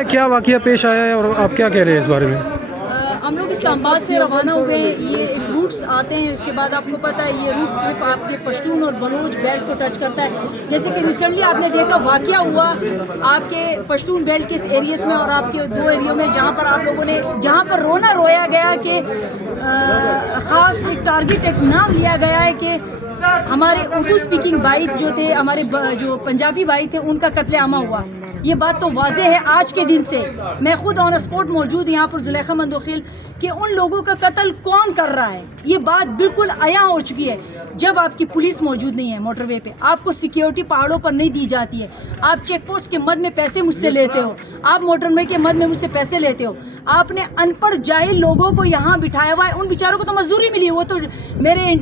کیا واقعہ پیش آیا ہے اور آپ کیا کہہ رہے ہیں اس بارے میں؟ ہم لوگ اسلام آباد سے روانہ ہوئے ہیں. یہ روٹس آتے ہیں, اس کے بعد آپ کو پتہ ہے یہ روٹ صرف آپ کے پشتون اور بلوچ بیلٹ کو ٹچ کرتا ہے. جیسے کہ ریسنٹلی آپ نے دیکھا واقعہ ہوا آپ کے پشتون بیلٹ کے ایریاز میں اور آپ کے دو ایریوں میں, جہاں پر آپ لوگوں نے جہاں پر رویا گیا کہ خاص ایک ٹارگٹ ایک نام لیا گیا ہے کہ ہمارے اردو اسپیکنگ بھائی جو تھے, ہمارے جو پنجابی بھائی تھے, ان کا قتل عام ہوا. یہ بات تو واضح ہے آج کے دن سے. میں خود آن اسپاٹ موجود یہاں پر زلیخا مندوخیل کہ ان لوگوں کا قتل کون کر رہا ہے, یہ بات بالکل عیاں ہو چکی ہے. جب آپ کی پولیس موجود نہیں ہے موٹر وے پہ, آپ کو سیکیورٹی پہاڑوں پر نہیں دی جاتی ہے, آپ چیک پوسٹ کے مد میں پیسے مجھ سے لیتے ہو, آپ موٹر وے کے مد میں مجھ سے پیسے لیتے ہو, آپ نے ان پڑھ جاہل لوگوں کو یہاں بٹھایا ہوا ہے. ان بیچاروں کو تو مزدوری ملی, وہ تو میرے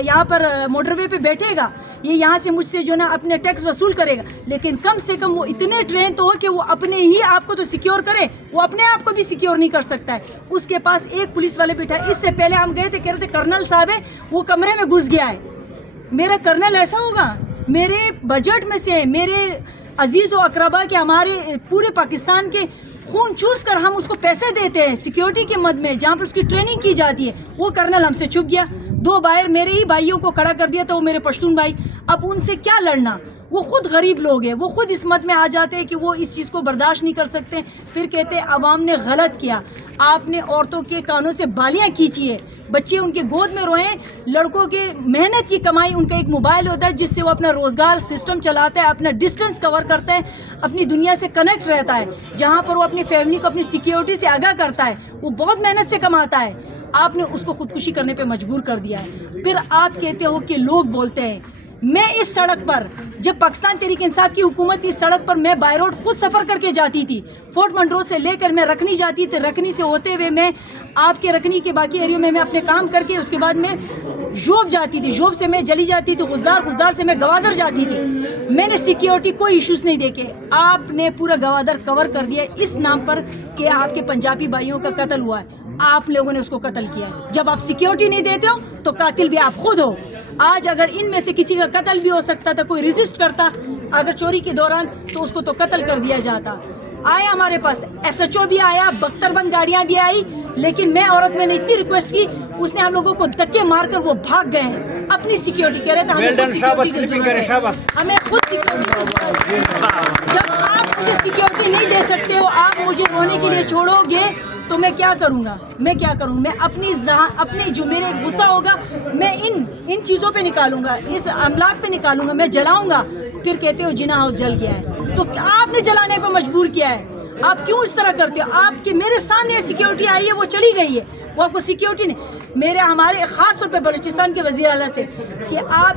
یہاں پر موٹر وے پہ بیٹھے گا, یہ یہاں سے مجھ سے جو نا اپنے ٹیکس وصول کرے گا, لیکن کم سے کم وہ اتنے ٹرین تو ہو کہ وہ اپنے ہی آپ کو تو سیکیور کرے, وہ اپنے آپ کو بھی سیکیور نہیں کر سکتا ہے. اس کے پاس ایک پولیس والے بیٹھا. اس سے پہلے ہم گئے تھے, کہہ رہے تھے کرنل صاحب ہے وہ کمرے میں گھس گیا ہے. میرا کرنل ایسا ہوگا؟ میرے بجٹ میں سے میرے عزیز و اقربا کے ہمارے پورے پاکستان کے خون چوس کر ہم اس کو پیسے دیتے ہیں سیکیورٹی کے مد میں, جہاں پر اس کی ٹریننگ کی جاتی ہے. وہ کرنل ہم سے چھپ گیا. دو باہر میرے ہی بھائیوں کو کھڑا کر دیا, تو وہ میرے پشتون بھائی. اب ان سے کیا لڑنا, وہ خود غریب لوگ ہیں, وہ خود اس مت میں آ جاتے ہیں کہ وہ اس چیز کو برداشت نہیں کر سکتے. پھر کہتے ہیں عوام نے غلط کیا, آپ نے عورتوں کے کانوں سے بالیاں کھینچی ہے, بچے ان کے گود میں روئیں, لڑکوں کے محنت کی کمائی, ان کا ایک موبائل ہوتا ہے جس سے وہ اپنا روزگار سسٹم چلاتا ہے, اپنا ڈسٹنس کور کرتا ہے, اپنی دنیا سے کنیکٹ رہتا ہے, جہاں پر وہ اپنی فیملی کو اپنی سیکیورٹی سے آگاہ کرتا ہے. وہ بہت محنت سے کماتا ہے. آپ نے اس کو خودکشی کرنے پہ مجبور کر دیا ہے. پھر آپ کہتے ہو کہ لوگ بولتے ہیں. میں اس سڑک پر جب پاکستان تحریک انصاف کی حکومت تھی, اس سڑک پر میں بائی روڈ خود سفر کر کے جاتی تھی. فورٹ منڈرو سے لے کر میں رکھنی جاتی تھی, رکھنی سے ہوتے ہوئے میں آپ کے رکھنی کے باقی ایریوں میں اپنے کام کر کے اس کے بعد میں جوب جاتی تھی, جوب سے میں جلی جاتی تھی, غزدار سے میں گوادر جاتی تھی. میں نے سیکیورٹی کوئی ایشوز نہیں دیکھے. آپ نے پورا گوادر کور کر دیا اس نام پر کہ آپ کے پنجابی بھائیوں کا قتل ہوا ہے. آپ لوگوں نے اس کو قتل کیا ہے. جب آپ سیکیورٹی نہیں دیتے ہو تو قاتل بھی آپ خود ہو. آج اگر ان میں سے کسی کا قتل بھی ہو سکتا تھا, کوئی ریزسٹ کرتا اگر چوری کے دوران, تو اس کو تو قتل کر دیا جاتا. آیا ہمارے پاس ایس ایچ او بھی آیا, بختر بند گاڑیاں بھی آئی, لیکن میں عورت میں نے اتنی ریکویسٹ کی, اس نے ہم لوگوں کو دھکے مار کر وہ بھاگ گئے ہیں. اپنی سیکیورٹی کہہ رہے تھے ہمیں خود سیکیورٹی کی ضرورت ہے, ہمیں خود سیکیورٹی کی ضرورت ہے. جب آپ مجھے سیکیورٹی نہیں دے سکتے ہو, آپ مجھے رونے کے لیے چھوڑو گے, تو میں کیا کروں گا؟ میں اپنی جو میرے غصہ ہوگا میں ان چیزوں پہ نکالوں گا, اس املاک پہ نکالوں گا, میں جلاؤں گا. پھر کہتے ہو جنا ہاؤس جل گیا ہے, تو آپ نے جلانے پہ مجبور کیا ہے. آپ کیوں اس طرح کرتے ہو؟ آپ کے میرے سامنے سیکیورٹی آئی ہے, وہ چلی گئی ہے, وہ آپ کو سیکیورٹی نہیں. ہمارے خاص طور پہ بلوچستان کے وزیر اعلیٰ سے کہ آپ